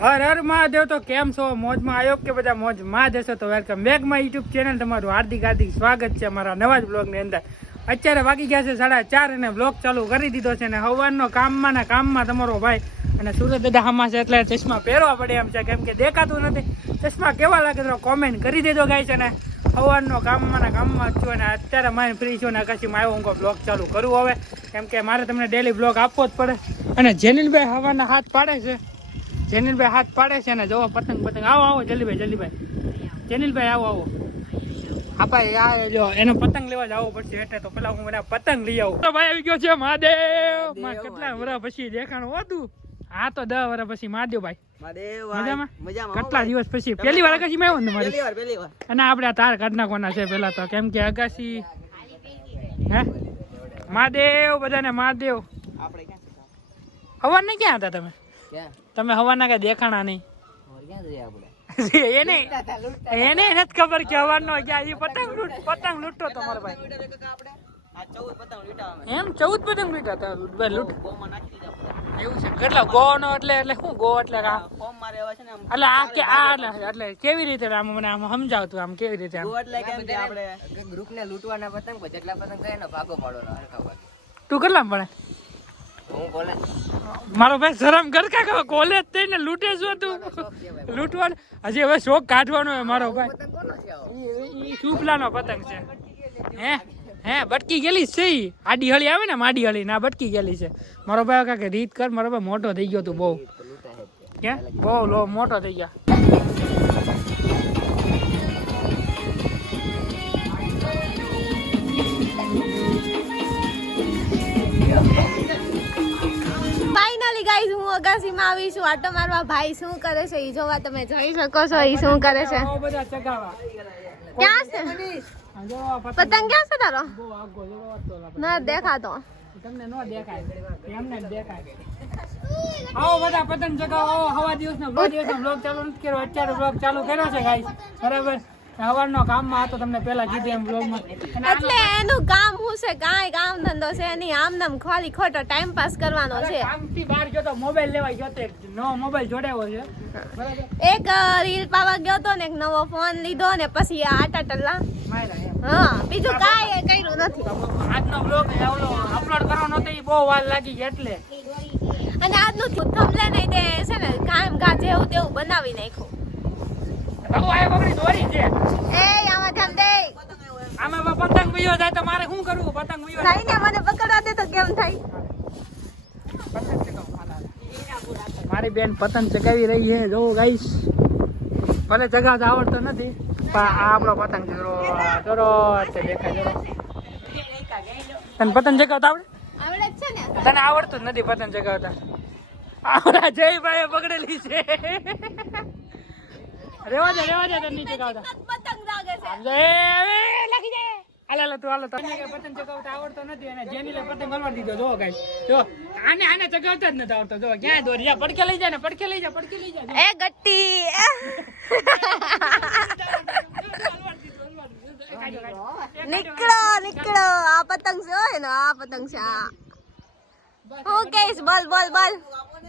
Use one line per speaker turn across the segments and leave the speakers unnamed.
હર હર મહાદેવ, તો કેમ છો? મોજમાં આવ્યો કે બધા મોજમાં જ હશો? તો welcome back my YouTube channel તમારું હાર્દિક હાર્દિક સ્વાગત છે અમારા નવા જ બ્લોગની અંદર. અત્યારે વાગી ગયા છે સાડા ચાર અને બ્લોગ ચાલુ કરી દીધો છે અને હવારનો કામમાં ને કામમાં તમારો ભાઈ અને સુરત દાદા હમા છે એટલે ચશ્મા પહેરવા પડે એમ છે. કેમ કે દેખાતું નથી. ચશ્મા કેવા લાગે તો કોમેન્ટ કરી દેજો ગાય છે ને હવારનો કામમાં ને કામમાં છું અને અત્યારે માઇન્ડ ફ્રી છું ને આકાશીમાં આવ્યો હું બ્લોગ ચાલુ કરું હવે. કેમ કે મારે તમને ડેલી બ્લોગ આપવો જ પડે. અને જેનિલભાઈ હવાના હાથ પાડે છે. જેનિલભાઈ હાથ પાડે છે ને જોવો પતંગ પતંગ. આવો આવો જલ્દીભાઈ જલ્દીભાઈ જેનિલભાઈ આવો આવો. આપણે આ જો એનો પતંગ લેવા જવો પડશે એટલે તો પેલા હું બધા પતંગ લઈ આવું. તો ભાઈ આવી ગયો છે મહાદેવ. માં કેટલા વર્ષ પછી દેખાણ હતું? હા તો દસ વર્ષ પછી મહાદેવ ભાઈ. મજામાં?
મજામાં
કેટલા દિવસ પછી? પહેલી વાર અગાસી માં આવ્યો ને મારી
પહેલી વાર પહેલી વાર.
અને આપણે તાર કાઢ નાખવાના છે પેલા તો. કેમ કે અગાસી હે? મહાદેવ બધાને મહાદેવ.
આપણે ક્યાં
ને ક્યાં હતા તમે? તમે હવાના કઈ દેખાણા નહીં.
ક્યાં જઈએ
એને એને નથી ખબર કે હવાનો ક્યાં ઈ પતંગ લૂંટ પતંગ લૂંટતો તો ભાઈ.
આપણે? આ ચૌદ પતંગ લીટા અમે.
એમ ચૌદ પતંગ લૂંટા હતા? ભાઈ લૂંટ
ફોર્મમાં નાખી દીધા આપણે.
એવું છે? કેટલા ગો નો એટલે એટલે શું ગો? એટલે એટલે આ કે આ એટલે કેવી રીતે આમ મને આમ સમજાવતું આમ કેવી રીતે
આપણે
ગ્રુપ ને લૂંટવાના પતંગ જેટલા પતંગ થાય ને ભાગો પાડવાનો
તું કેટલા પડે મારો ભાઈ શરમ કર કાકા કોલેજ થઈને લૂટે છો તું. લૂંટવાનું? હજી હવે શોખ કાઢવાનો હોય મારો ભાઈ. શુભલાનો પતંગ છે. હે? હે બટકી ગયેલી છે આડી હળી આવે ને માડી હળી ના બટકી ગયેલી છે. મારો ભાઈ કાકે રીત કર મારો ભાઈ મોટો થઈ ગયો તું બહુ. કે બહુ લો મોટો થઈ ગયા.
ગાઈઝ હું અગાસીમાં આવી છું. આટો મારવા ભાઈ શું કરે છે? એ જોવા તમે જોઈ શકો છો. એ શું કરે છે? ક્યાં છે?
પતંગ.
ક્યાં છે તારો? ના દેખાતો.
તમને નો દેખાય. એમને દેખાય. આવો બધા પતંગ ચગાવો. આવો હવા દિવસનો બ્લોગ દિવસનો બ્લોગ ચાલુ નથી કર્યો. અત્યારે બ્લોગ ચાલુ કર્યો છે ગાઈસ. બરાબર. હવારનો કામમાં હતો તમને પહેલા કીધું એમ બ્લોગમાં
એટલે એનું કામ શું છે? કાંઈ કામ ધંધો છે નહીં આમ નામ ખાલી ખોટો ટાઈમ પાસ કરવાનો છે.
કામથી બહાર ગયો તો મોબાઈલ લેવા ગયો તો એક નવો મોબાઈલ જોડાયો છે.
એક રીલ પાવા ગયો તો ને એક નવો ફોન લીધો ને પછી આટા ટલ્લા. હા બીજું કાંઈ કર્યું નથી.
આજનો બ્લોગ અપલોડ કરવાનો હતો એ બહુ વાર લાગી ગઈ એટલે.
અને આજનું થમલે નહીં તે છે ને કામ ઘા જેવું તેવું બનાવી નાખ્યું.
બાબુ આ બગડી દોરી છે.
એ આમાં દે.
આમાં પતંગ જાય તો મારે શું કરવું? પતંગ વયો થાય
ને મને પકડવા દે તો કેમ થાય.
મારી બેન પતંગ ચગાવી રહી છે જો ગાઈસ ભલે ચગાવતા આવડતો નથી પણ આ આપણો પતંગ જરો જરો છે દેખાય જરો તને પતંગ ચગાવતા આવડે? તને આવડતું જ નથી પતંગ ચગાવતા. આવડા જયભાઈ પકડેલી છે. રેવા દે રેવા દે તને નહીં ચગાવતા
પતંગ લાગે છે.
સમજે લાગી જાય હાલ હાલો તું હાલો તને કે પતંગ ચગાવતા આવડતો નથી અને જેની પતંગ હલવા દીધો જો ગાઈ જો. આને આને ચગાવતા જ નથી આવડતો જો. ક્યાં દોરી જા પડકે લઈ જા ને પડકે લઈ જા પડકે લઈ જા
એ ગટ્ટી નીકળો નીકળો. આ પતંગ છે હોય ને આ પતંગ છે આ. હું કહીશ બોલ બોલ બોલ.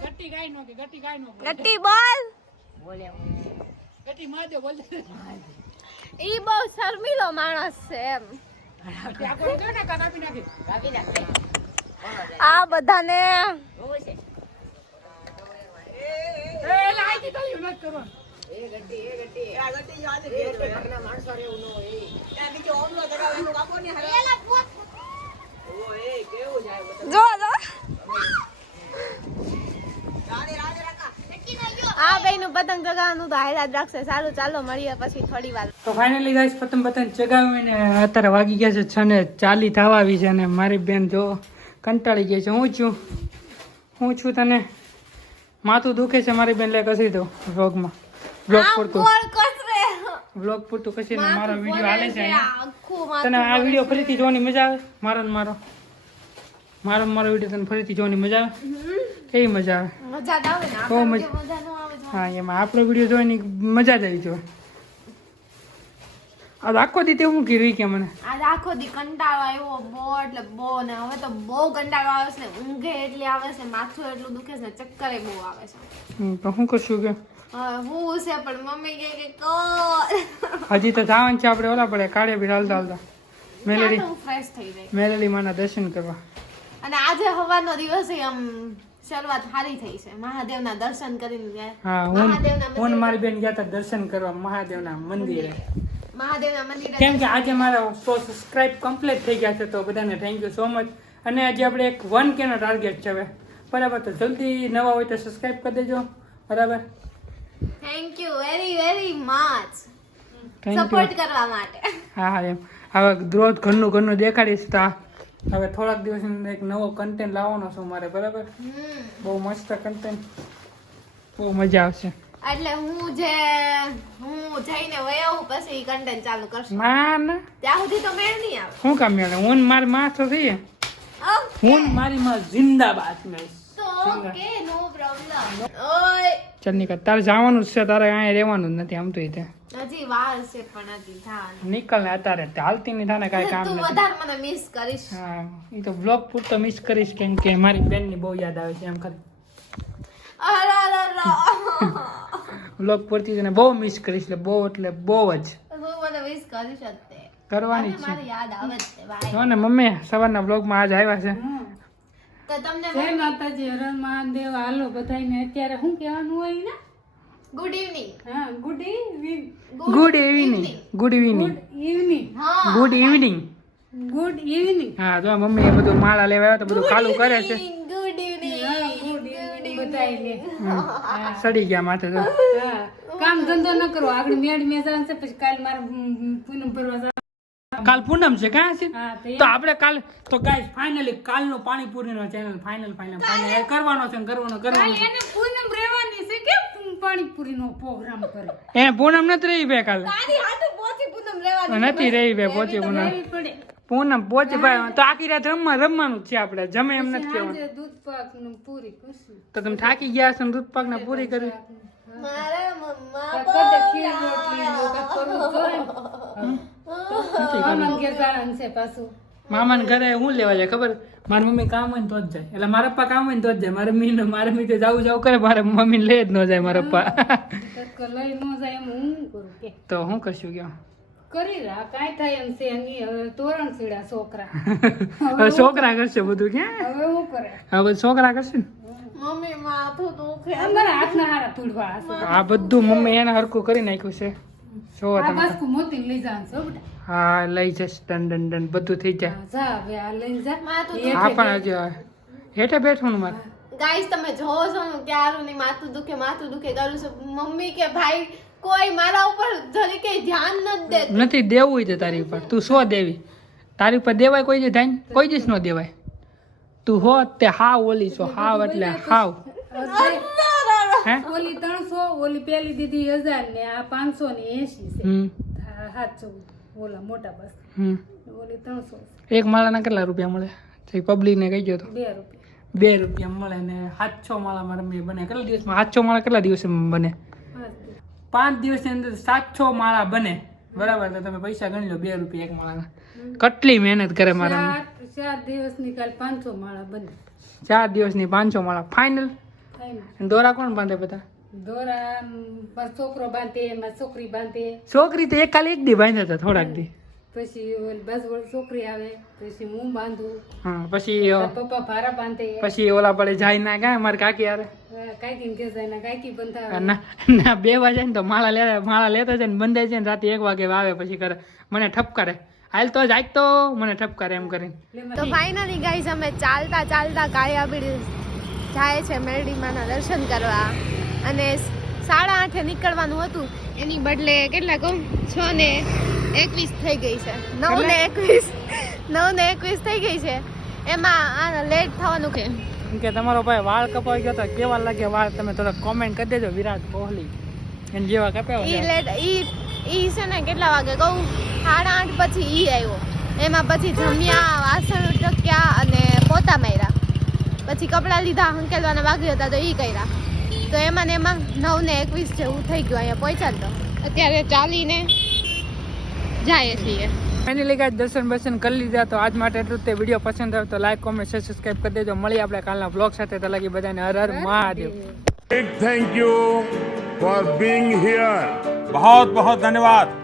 ગટ્ટી ગાઈ નો કે ગટ્ટી ગાઈ નો
ગટ્ટી બોલ.
ગટ્ટી માર દે બોલ. દે.
ઈ બહુ શર્મીલો માણસ છે એમ. આ બધાને
એ
આ ઘરના માણસો રહેવું ન હોય. ત્યાં બીજો ઓમલો ચગાવે એનું કાપો ને હરા ઓ એ કેવું જાય બધા
જો જો
રાડે રાડે રાખા
આ ભાઈ નું પતંગ ચગાવવાનું તો હાયલા રાખશે. સારું ચાલો મળીએ પછી થોડી વાર.
તો ફાઇનલી ગાઈસ પતંગ પતંગ ચગાવીને અત્યારે વાગી ગયા છે છ ને ચાલી થવા આવી છે અને મારી બેન જો કંટાળી ગઈ છે. હું છું? હું છું તને? માથું દુખે છે મારી બેન લે કસી દો વ્લોગમાં? વ્લોગ પૂરતું. વ્લોગ પૂરતું કસીને મારો વીડિયો હાલે છે તને આ વીડિયો ફરીથી જોવાની મજા આવે? મારો ને મારો? મારો મારો વીડિયો તને ફરીથી જોવાની મજા આવે? કેવી મજા આવે?
મજા આવે
બહુ મજા-. હા એમાં. આપણો વીડિયો જોવાની મજા જ આવી જોઈએ આજ આખો દી તેવું કીધું કે મને?
આજ આખો દી કંટાળો આવ્યો બહુ એટલે બહુ ને હવે તો બહુ કંટાળો આવે છે ઊંઘે એટલી આવે છે માથું એટલું દુખે છે ચક્કરે બહુ આવે છે.
તો શું કરશું કે?
હું છે પણ મમ્મી કે કે કર.
હજી તો જવાનું છે આપણે ઓલા પડે કાળે બી હાલતા. હાલતા મેલેડી
ફ્રેશ થઈ
મેલેડી માના દર્શન કરવા.
અને આજે હવાનો દિવસ આમ શરૂઆત સારી થઈ છે. મહાદેવના દર્શન કરીને ગયા મહાદેવના
હું મારી બેન ગયા હતા દર્શન કરવા મહાદેવના મંદિરે.
મહાદેવના મંદિરે.
કેમ કે આજે મારા સો સબસ્ક્રાઇબ કમ્પ્લીટ થઈ ગયા છે તો બધાને થેન્ક યુ સો મચ અને આજે આપણે એક વન કે નો ટાર્ગેટ છે હવે. બરાબર તો જલ્દી નવા હોય તો સબસ્ક્રાઇબ કરી દેજો. બરાબર?
Thank you very very much support કરવા માટે.
હા હા એમ. હવે રોજ ઘરનું ઘરનું દેખાડીશ તો હવે થોડાક દિવસ એક નવો કન્ટેન્ટ લાવવાનો છું મારે બરાબર? બહુ મસ્ત કન્ટેન્ટ બહુ મજા આવશે.
એટલે હું જે હું જઈને વહી આવું પછી કન્ટેન્ટ ચાલુ કરશું.
ના ના.
ત્યાં સુધી તો મેળ નહીં આવે.
શું કામ મેળે? હું મારી માં તો થઈએ. હું મારી માં જિંદાબાદ મેં
ઓકે નો પ્રોબ્લેમ ઓય
ચલ નીકળ. તારે જવાનું છે તારે અહીંયા રહેવાનું જ નથી આમ તો એ
હજી વાર છે પણ હજી થવાનું
નીકળ ને અત્યારે હાલતી નહીં થાને કાંઈ કામ
તું
નથી.
વધારે મને મિસ કરીશ.
હા એ તો બ્લોગ પૂરતો મિસ કરીશ કેમ કે મારી બેનની બહુ યાદ આવે છે એમ કરી
અરે અરે અરે.
બ્લોગ પૂરતી તને બહુ મિસ કરીશ એટલે બહુ એટલે બહુ જ.
હું મને મિસ કરીશ જ
કરવાની છે.
યાદ આવે ભાઈ.
ને મમ્મી સવારના બ્લોગમાં આજ આવ્યા છે.
તો તમને
જય માતાજી હરણ મહાદેવ. હાલો બધાને અત્યારે શું કહેવાનું હોય ને?
ગુડ ઇવનિંગ
હા good evening
good evening good evening
evening
હા
ગુડ ઇવનિંગ
ગુડ ઇવનિંગ
હા જો મમ્મી એ બધું માળા લેવા આવ્યા તો બધું ખાલું કરે છે
ગુડ ઇવનિંગ.
સડી ગયા માથે તો
કામ ધંધો ન કરો આગળ મેળ મેં છે પછી કાલ મારે પૂનમ ભરવા જવાનું.
કાલ પૂનમ છે કાં છે
તો
તો આપણે કાલ તો ગાઈસ ફાઇનલી કાલનો પાણીપુરીનો ચેનલ ફાઇનલ ફાઇનલ ફાઇનલ કરવાનો છે ને કરવાનો કરવાનો છે.
એને પૂનમ રહેવાની છે કે પાણીપુરીનો પ્રોગ્રામ કરે.
એ પૂનમ નથી રહી બે કાલે.
તારી હાથે પોચી પૂનમ રહેવાની
નથી રહી બે પોચી પૂનમ. પૂનમ પોચી ભાઈ તો આખી રાત રમવા રમવાનું જ છે આપણે જમે એમ નથી કહેવાનું.
દૂધ પાકનું પૂરી કરશું.
તો તમે થાકી ગયા છો ને દૂધ પાક ના પૂરી કરી?
મારા મમ્મા
કદે ખીર રોટલી ને કરવું જોઈએ ને. ઘેર છે પાછું.
મામાને ઘરે હું લેવા જાય ખબર? મારી મમ્મી કામ હોય ને તો જ જાય. એટલે મારા પપ્પા કામ હોય ને તો જ જાય. મારા મમ્મી ને મારા મમ્મી તો જાવું જાવું કરે મારા મમ્મી લે જ ન જાય મારા પપ્પા.
લઈ ન જાય એમ હું કરું? કે
તો હું કરશું કે
કરી રા કાંઈ થાય એમ છે નહીં. હવે તોરણ સીડા છોકરા.
હવે છોકરા કરશે બધું ક્યાં?
હવે શું કરે?
હવે છોકરા કરશે ને?
મમ્મી માથું દુખે.
અંદર હાથ ના હારા તુડવા
આ બધું મમ્મી એને હરકું કરી નાખ્યું છે. જોવો તમે.
મોતી લઈ જવાનું છે બેટા.
હા લઈ જશ ડન ડન ડન બધું થઈ જાય.
હા, જા હવે આ લઈને જા.
હા પણ હજી હેઠે બેઠું ને મારે.
ગાઈસ તમે જોવો છો હું ક્યારું નહીં માથું દુખે માથું દુખે કરું છું. મમ્મી કે ભાઈ કોઈ મારા ઉપર જરી કઈ ધ્યાન નથી દે.
નથી દેવું છે તારી ઉપર. તું શો દેવી. તારી ઉપર દેવાય કોઈ જે ધ્યાન? કોઈ દિવસ ન દેવાય. તું હો તે હાવ ઓલી છો હાવ એટલે હાવ. હે?
ઓલી ત્રણસો ઓલી પેલી દીધી હજાર ને આ પાંચસો ને એસી છે.
હમ.
હા, સાતસો ઓલા મોટા બસ ઓલી ત્રણસો.
એક માળાના કેટલા રૂપિયા મળે? તે પબ્લિકને કહી ગયો તો?
બે રૂપિયા.
બે રૂપિયા મળે ને સાતસો માળા મારે બને કેટલા દિવસમાં? સાતસો માળા કેટલા દિવસે બને?
પાંચ દિવસ.
પાંચ દિવસની અંદર છ માળા બને. બરાબર તો તમે પૈસા ગણી લો બે રૂપિયા એક માળાના. કેટલી મહેનત કરે મારા
ચાર ચાર દિવસની કાલ પાંચસો માળા બને.
ચાર દિવસની પાંચસો માળા. ફાઇનલ દોરા કોણ બાંધે બધા?
દોરા મ, છોકરો બાંધે એમાં છોકરી બાંધે.
છોકરી તો એક ખાલી એક દી બાંધ્યા હતા થોડાક દી.
પછી બસ છોકરી આવે પછી હું બાંધું.
હા પછી
પપ્પા ભારા બાંધે.
પછી ઓલા પડે જાય ના ગયા મારે કાકી આરે
કાંઈકી કે જાય ને કાંઈકી બંધાવે.
ના ના બે વાગે ને તો માળા લે માળા લેતો જાય ને બંધાય છે ને રાતે એક વાગે આવે પછી કરે મને ઠપકારે. હાલ તો જાય તો મને ઠપકારે એમ કરીને.
તો ફાઇનલી ગાઈસ અમે ચાલતા ચાલતા કાયાબીડ જાય છે મેરડીમાના દર્શન કરવા. અને સાડા આઠે નીકળવાનું હતું. એની બદલે કેટલા કહું? છ ને એકવીસ થઈ ગઈ છે. નવ ને એકવીસ. નવ ને એકવીસ થઈ ગઈ છે. એમાં આ લેટ થવાનું કે
કે તમારો ભાઈ વાળ કપાઈ ગયો તો કેવા લાગે વાળ? તમે થોડા કોમેન્ટ કરી દેજો વિરાટ કોહલી. એને જેવા કપાયો
ઈ લેટ ઈ ઈ છે ને કેટલા વાગે કહું? સાડા આઠ પછી ઈ આવ્યો. એમાં પછી જમ્યા વાસણ ઉટક્યા અને પોતા માર્યા. પછી કપડાં લીધા હંકેલવાના બાકી હતા તો ઈ કર્યા. તો એમાં ને એમાં નવ ને એકવીસ જેવું થઈ ગયું અહીંયા પહોંચ્યા તો. અત્યારે ચાલીને જાય છીએ.
એની ગાઈસ દર્શન બર્શન કરી લીધા તો આજ માટે એટલું તે વીડિયો પસંદ આવે તો લાઈક કોમેન્ટ શેર સબસ્ક્રાઈબ કરી દેજો. મળીએ આપણે કાલના બ્લોગ સાથે. તો લાગી બધાને Har Har Mahadev.
Big thank you for being here
બહુત બહુત ધન્યવાદ